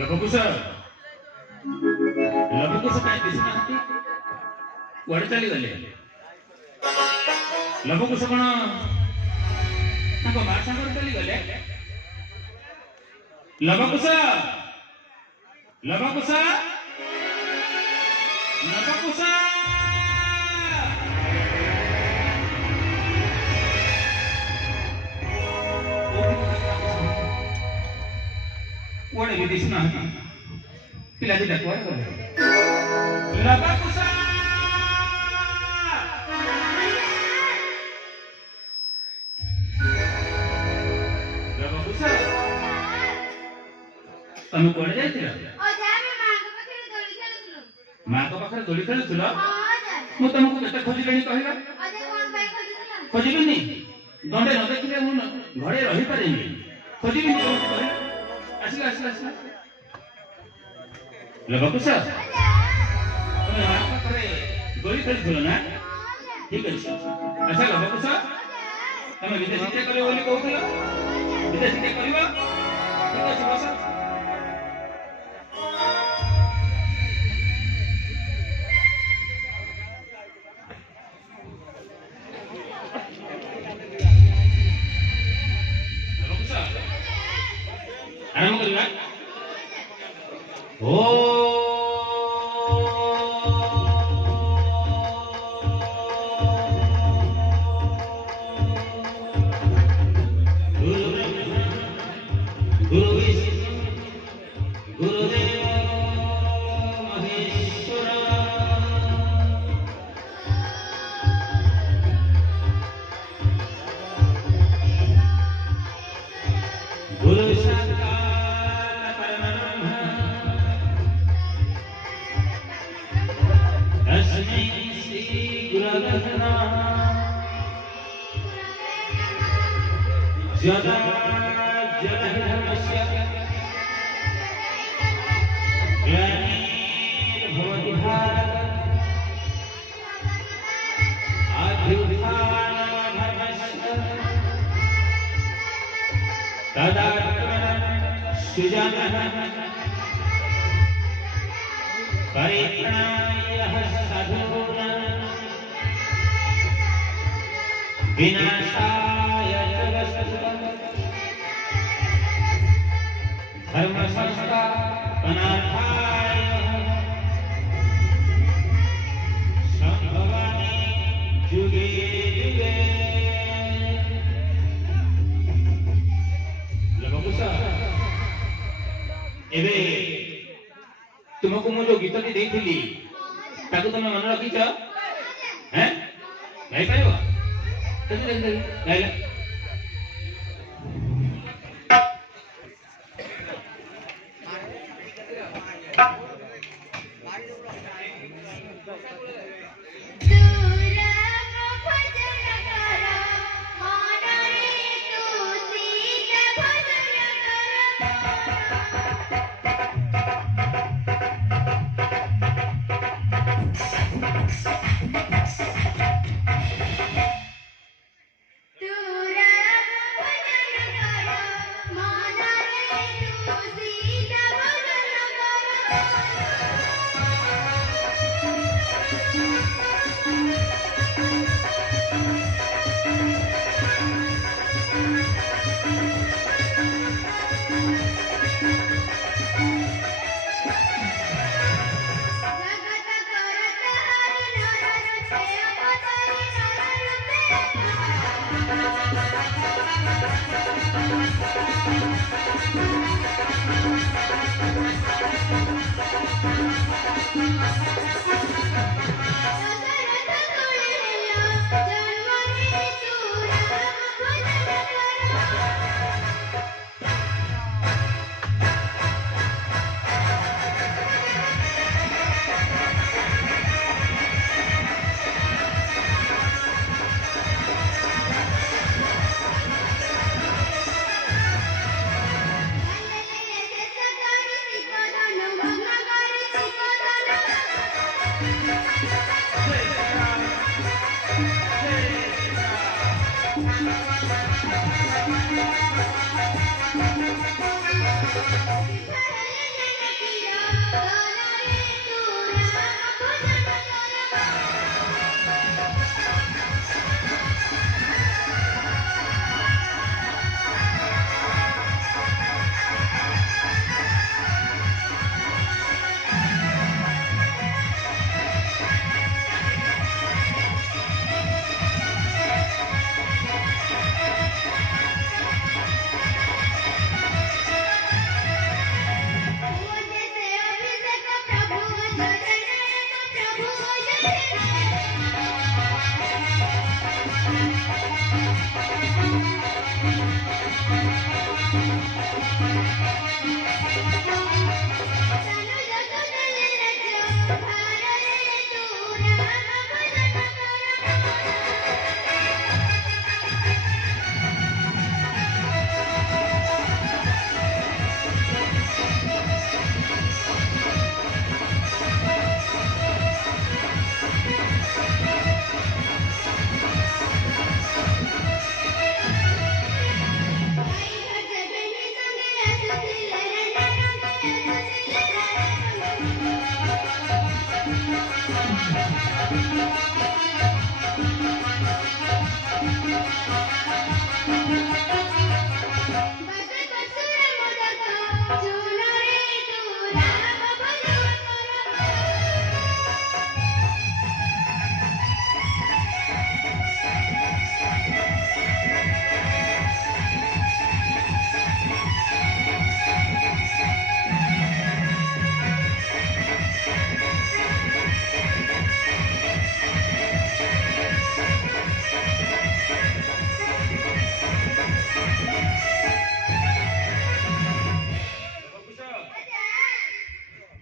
लभकुश लभकुश काय दिसना हती कुआडे चली गले लभकुश कोन ताको मार संगर चली गले लभकुश लभकुश लभकुश कुआडे भी दिसना हती पिला दिला कुआडे गले लभकुश तमे कोडे जायतिला अजा मैं मां को पाखरे दोली खेलुथुलो मां को पाखरे दोली खेलुथुलो हां अजा मु तुमको केते खोजिलेनी कहला अजा कोन भाई खोजुथुला खोजिबिनी दंडे न देखिले मु घरे रही पारेनी खोजिबिनी कहला आसिला आसिला आसिला लभकुश अजा तमे मां को पाखरे दोली खेलुथुलो ना ठीक अछि अच्छा लभकुश तमे विदेशी के करे बोली कहउथुलो विदेशी के करबो ठीक अछि बस आराम करना ओ गुरु विष्णु गुरुदेव महेश्वर गुरु जदा जनधर्मस्य ग्लानिर्भवति भारत अभ्युत्थानधर्मस्य तदात्मनः सृजनः परित्राणयः साधूनां विनाशाय धर्म संस्थापनार्थाय संभवामि युगे युगे लभकुश एबे तुमको मु जो गीत देइथिली ताको तुम मन रखिछ हैं गाई पारिबो तते गाइला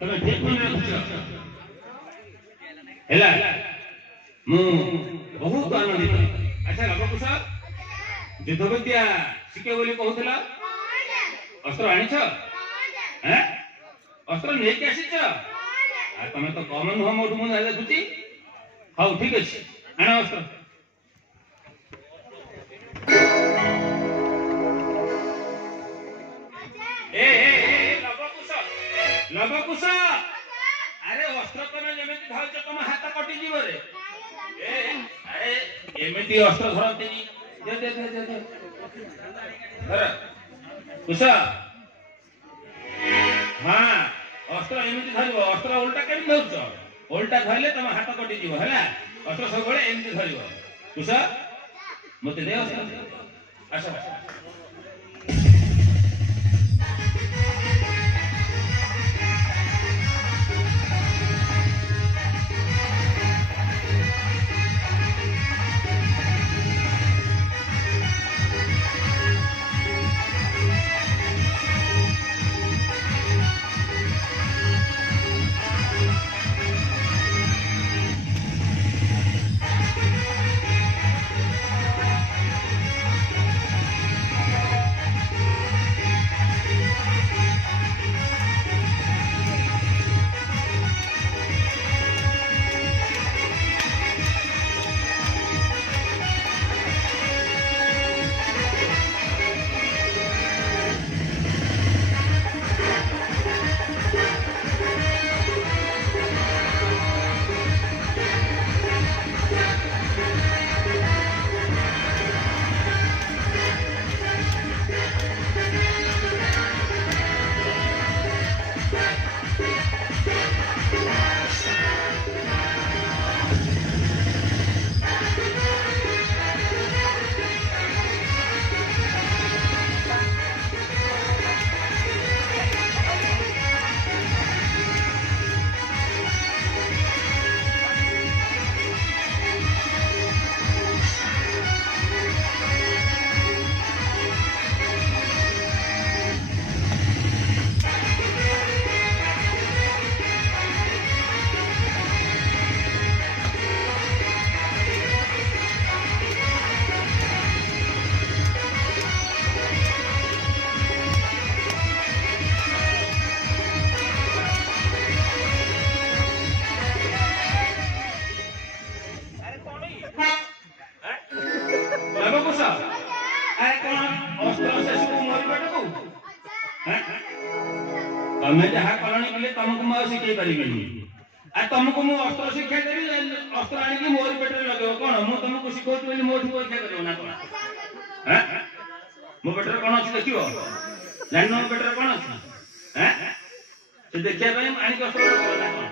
તમે ઠીક મને પૂછો ହେଲା ମୁଁ ବହୁତ ଆନନ୍ଦିତ। ଆଚ୍ଛା ଲବକୁଶ ଯୁଦ୍ଧ ବିଦ୍ୟା ଶିଖିବ ବୋଲି କହୁଥିଲ, ଅସ୍ତ୍ର ଆଣିଛ? ଅସ୍ତ୍ର ନେଇକି ଆସିଛ? ତମେ ତ କମ ନୁହଁ ମୋଠୁ, ମୁଁ ଦେଖୁଛି। ହଉ ଠିକ ଅଛି, ଆଣ ଅସ୍ତ୍ର। ଲବକୁଶ ଆରେ ଅସ୍ତ୍ର ତମେ ଯେମିତି ଧରୁଛ ତମ ହାତ କଟିଯିବ ରେ। ଏମିତି ଅସ୍ତ୍ର ଧରନ୍ତିନି। କୁଶ ହଁ ଅସ୍ତ୍ର ଏମିତି ଧରିବ। ଅସ୍ତ୍ର ଓଲଟା କେମିତି ଧରୁଛ? ଓଲଟା ଧରିଲେ ତମ ହାତ କଟିଯିବ ହେଲା। ଅସ୍ତ୍ର ସବୁବେଳେ ଏମିତି ଧରିବ। କୁଶ ମତେ ଦେ ଅସ୍ତ୍ର। ଆସ आए कौन अस्त्र से सब मोरी पेट को तमें जहाँ कलनी बोले तुमको मैं शिखे पारिबेनी आ तुमको मु अस्त्र शिक्षा देबी अस्त्र आनी की मोरी पेट लगेबो कोन मु तुमको शिखौती बोली मोठी परीक्षा करियो ना कोन हैं मो पेटर कोन अछि देखियो जानो पेटर कोन अछि हैं से देखिया भाई आनी अस्त्र लगेबो ना कोन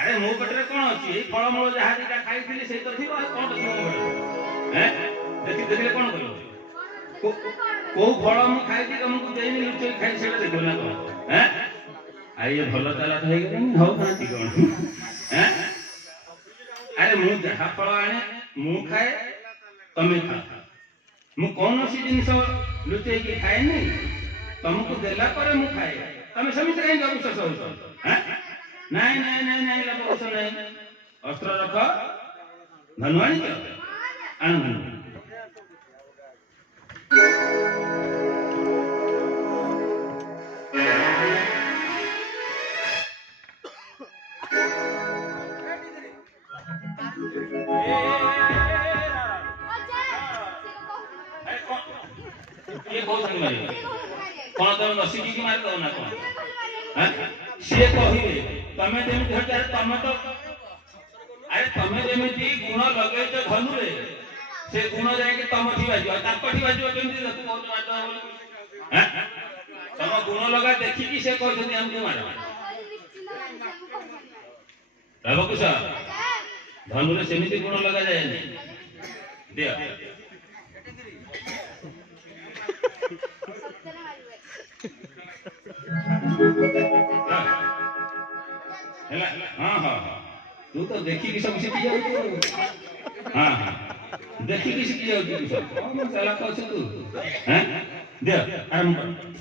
अरे मो पेटर कोन अछि फळमूल जहाँ दिटा खाइथिली से तो थिबो कोन तो मो पेटर हैं देखिले कोन करियो को फल मु खाइती तुमको देनी लुचि खाइ सेटा देखियो ना कोन हैं आ ये भलो ताला तो हेगे नहीं हो कांती कोन हैं अरे मु जहा फल आने मु खाए तमे खा मु कोन सी जिनिस लुचि के खाए नहीं तुमको देला पर मु खाए तमे समित कहीं अविश्वास हो हैं नहीं नहीं नहीं नहीं ला बहुत नहीं अस्त्र रख धनवाणी चल आनंद ये बहुत संग मारे कोन तो नसीकी की मार दो ना कोन हैं से कहिबे तमे जेमि हटार तमे तो अरे तमे जेमिति गुण लगे तो धनु रे से गुण जाय के तम थी बाजो तापठी बाजो केमति तू बहुत मार दो बोली हैं तम गुण लगा देखि की से कहथि हम के मार बाबा कुछ धनु रे सेमिति गुण लगा जाय नहीं दिया हाँ हाँ तू तो देखी कि सब सीखी जाऊ हाँ हाँ देखी कि सीखी जाऊ तू सब कौन चला कौन तू हैं दे आरंभ कर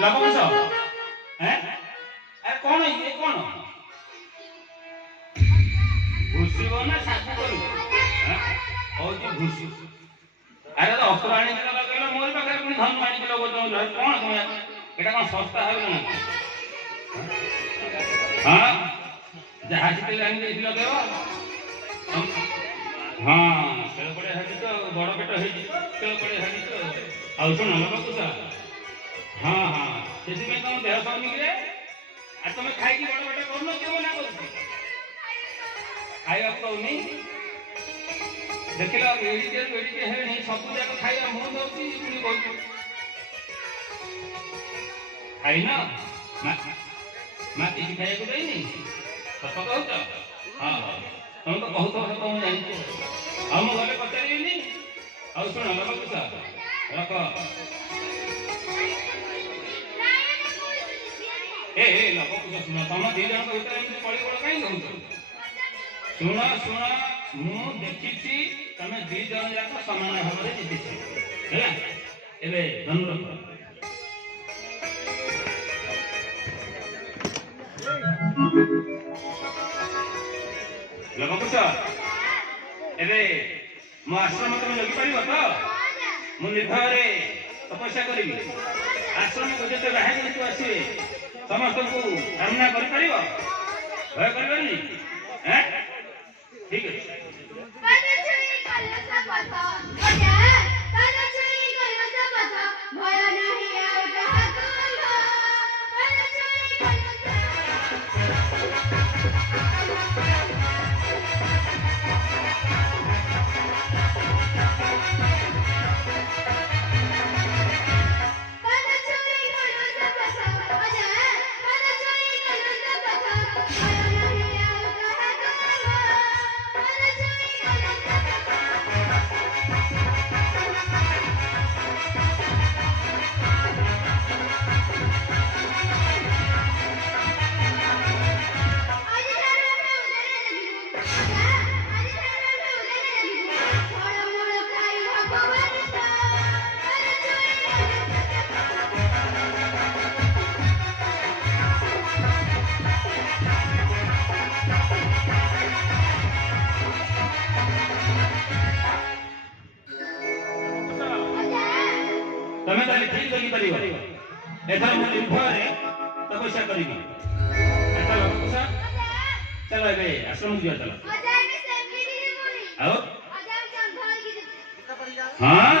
लबो कस हैं अरे कौन ये कौन घुसीबो ना साथी करू हैं ओ जी घुसी अरे तो अस्त्र आनी के लगेला मोर पाखे पुनी धन आनी के लगो तो कौन तुम एटा कौन सस्ता है ना हां जहाज के आनी के लगेबो हां खेल पड़े हडी तो बड़ पेट हे खेल पड़े हडी तो आ सुन लबो कस हाँ हाँ जैसे मैं तुम देह सब निकले आ तुम खाई की बड़ बड़ करनो केबो ना करती खाइबा को नहीं देखिला मेडिकल है नहीं सब जाक खाइबा मो दउती पुनी कहू खाई ना मा किसी खाइबा को देई नहीं सत कहू तो हां हां तुम तो कहू तो तुम जानि हम घरे पचारिबी नहीं आ सुन लबा कुछ रख ए लबो कुछ सुन तुम दी जन को भीतर एमती पड़ी बड़ काई कहू सुन सुन मु देखिछि तमे दी जन जाक समान भाव रे जितिछ हैला एबे धनु रख लबो कुछ एबे मो आश्रम तुम लगी पारिबो तो मु निर्भय रे तपस्या करिबी आश्रम को जते बाहे तू आसी समस्त को सामना कर परिबो भय करबनी हैं ठीक है पादचई कलसा पथ ओजा पादचई कलसा पथ भय नाही आउ जहा तुम पादचई कलसा तमे ताले ठीक लगी परिबो एथर मु निर्भय तपस्या करिबी चलो बाबूसा चलो बे आश्रम दिया चलो आओ हां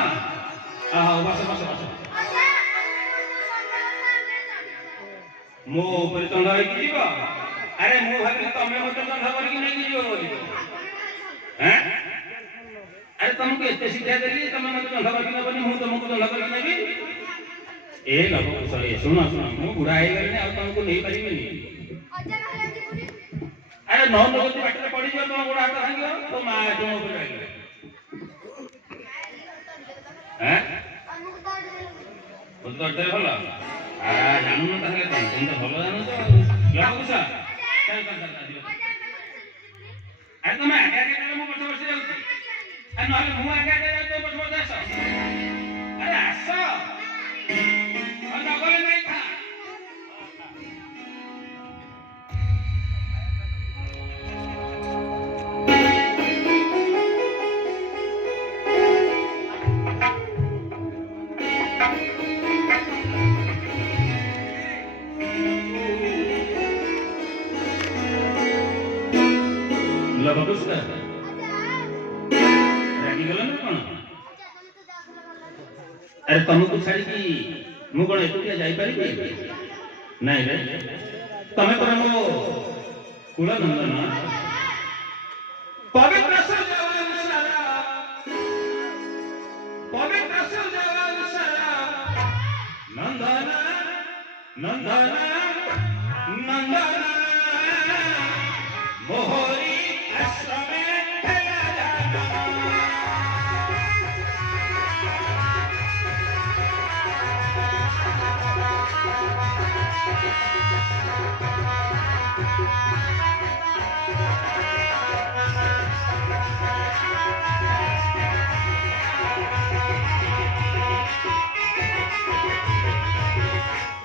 आओ बस बस बस मो ऊपर तंडा होई जीवा अरे मु भाबी तमे मत तंडा करी कि नहीं जीवो बोली हैं अरे तुमको एते शिक्षा देली तमे मत तंडा करी न बनी मु तुमको तंडा करी नेबी ए लगो सॉरी सुनो सुनो मु बुढ़ा हे गले आ तुमको नहीं परिबेनी अरे नौ लोग बाटरे पड़ी जो तुम गोड़ हाथ भांगियो तो मां तुम ऊपर आइले हैं तो डर भला आ जानू न ताले तुम तो भलो जानो तो लगो सा चल चल चल अरे तुम आगे आगे चलो मु बस बस जाउची अरे नहले मु आगे आगे जाउ तो बस बस आसो अरे आसो और नगले नहीं था बाबूस का रागी गला ना कोन अरे तुमको छाड़ी की मु कोन एकुटिया जाई पारिबे नहीं रे तमे पर मो कुल नंदन पवित्र सजवन सारा पवित्र सजवन सारा नंदन नंदन नंदन मोहरी आश्रमे ठेला जाना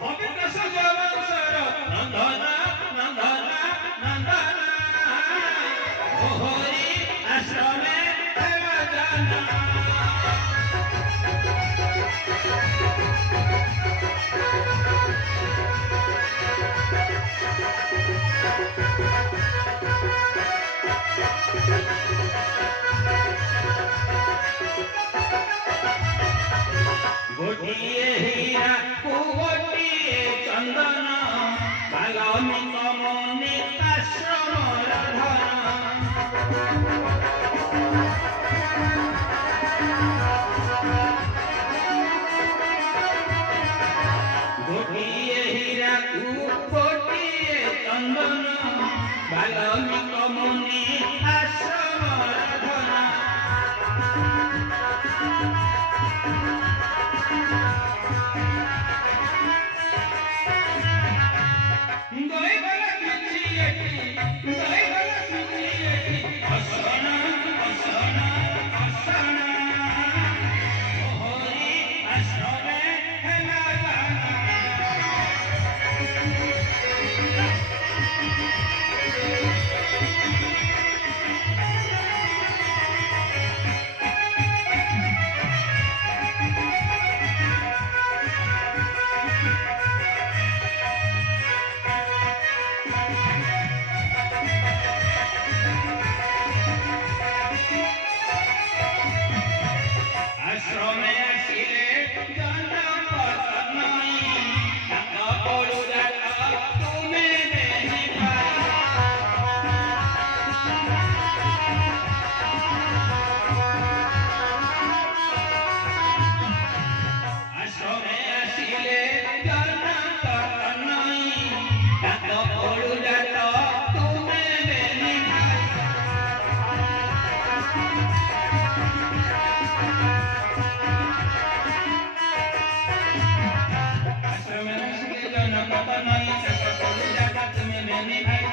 पवित्र सजवन सारा नंदन नंदन नंदन मोहरी आश्रमे ठेला जाना गोटिए हीरा को गोटिए चंदन बालामी कमने आश्रम गोटिए हीरा को गोटिए चंदन बालामी कमने आश्रम गोई वाला किचिएटी गोई वाला किचिएटी हसना हसना हसना मोहरी आश्रमे ठेला जाना आश्रमे आसिले जाना पसंद नहीं ताका पड़ू जाता तुम्हें नहीं पाया नहीं सकल जगत में मैंने भाई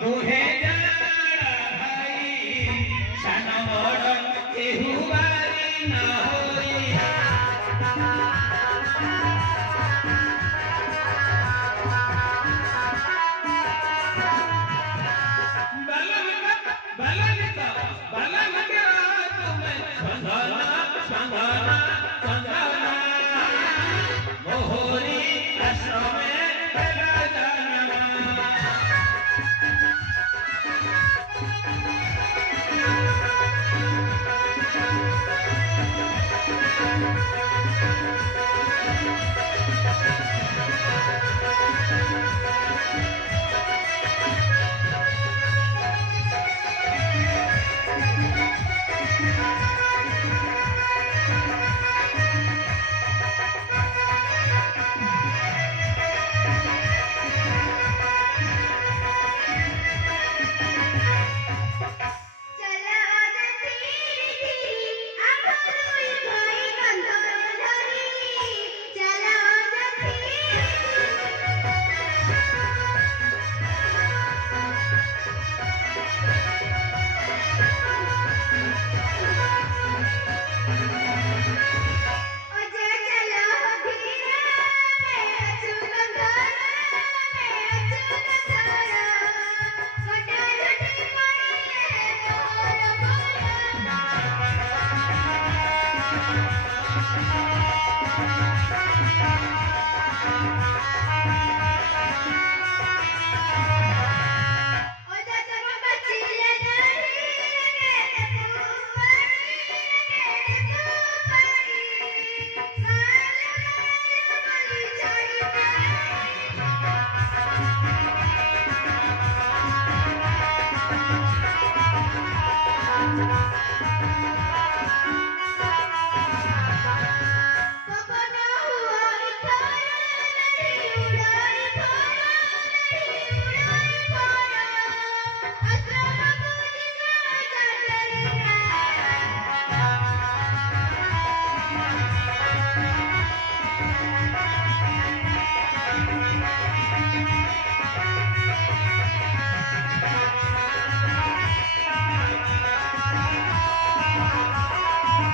दुहे